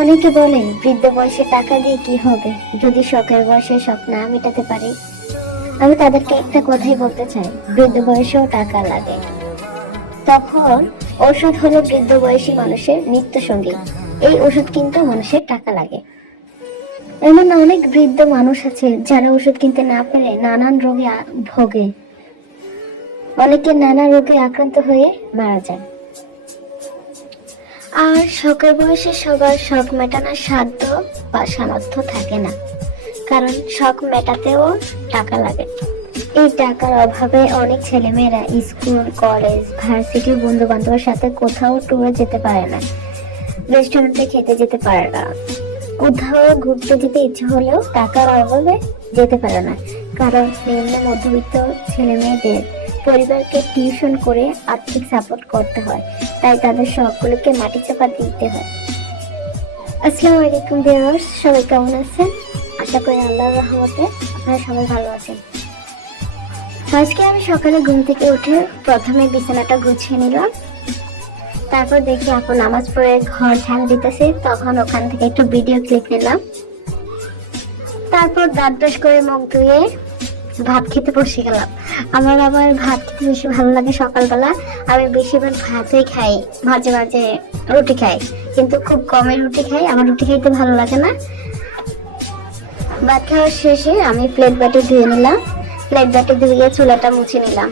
অনেকে বলেন বৃদ্ধ বয়সে টাকা দিয়ে কি হবে যদি শখের বয়সে শখ না মেটাতে পারি। আমি তাদেরকে একটা কথাই বলতে চাই, বৃদ্ধ বয়সেও টাকা লাগে। তখন ওষুধ হলো বৃদ্ধ বয়সী মানুষের নিত্য সঙ্গী। এই ওষুধ কিনতে মানুষের টাকা লাগে। এমন অনেক বৃদ্ধ মানুষ আছে যারা ওষুধ কিনতে না পেরে নানান রোগে ভোগে। অনেকে নানা রোগে আক্রান্ত হয়ে মারা যায়। আর শখের বয়সে সবার শখ মেটানোর সাধ্য বা সামর্থ্য থাকে না, কারণ শখ মেটাতেও টাকা লাগে। এই টাকার অভাবে অনেক ছেলেমেয়েরা স্কুল, কলেজ, ভার্সিটির বন্ধু বান্ধবের সাথে কোথাও ট্যুরে যেতে পারে না, রেস্টুরেন্টে খেতে যেতে পারে না, কোথাও ঘুরতে যেতে ইচ্ছে হলেও টাকার অভাবে যেতে পারে না। কারণ নিম্ন মধ্যবিত্ত ছেলে মেয়েদের পরিবারকে টিউশন করে আর্থিক সাপোর্ট করতে হয়, তাই তাদের শখগুলোকে মাটি চাপা দিতে হয়। আসসালামু আলাইকুম ভিউয়ার্স, সবাই কেমন আছেন? আশা করি আল্লাহর রহমতে আপনারা সবাই ভালো আছেন। আজকে আমি সকালে ঘুম থেকে উঠে প্রথমে বিছানাটা গুছিয়ে নিলাম। তারপর দেখি আপু নামাজ পড়ে ঘর ঝাড়ু দিতেছে, তখন ওখান থেকে একটু ভিডিও ক্লিপ নিলাম। তারপর দাঁত ব্রাশ করে মুখ ধুয়ে ভাত খেতে বসে গেলাম। আমার আবার ভাত খেতে বেশি ভালো লাগে সকালবেলা। আমি বেশিরভাগ ভাতই খাই, মাঝে মাঝে রুটি খাই, কিন্তু খুব কমই রুটি খাই। আমার রুটি খাইতে ভালো লাগে না। ভাত খাওয়ার শেষে আমি প্লেট বাটি ধুয়ে নিলাম। প্লেট বাটি ধুয়ে চুলাটা মুছে নিলাম।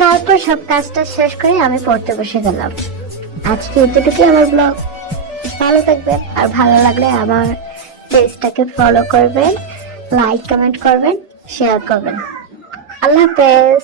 তারপর সব কাজটা শেষ করে আমি পড়তে বসে গেলাম। আজকে এতটুকুই আমার ব্লগ। ভালো থাকবেন, আর ভালো লাগলে আমার পেজটাকে ফলো করবেন, লাইক কমেন্ট করবেন, শেয়ার করবেন। আল্লাহ হাফেজ।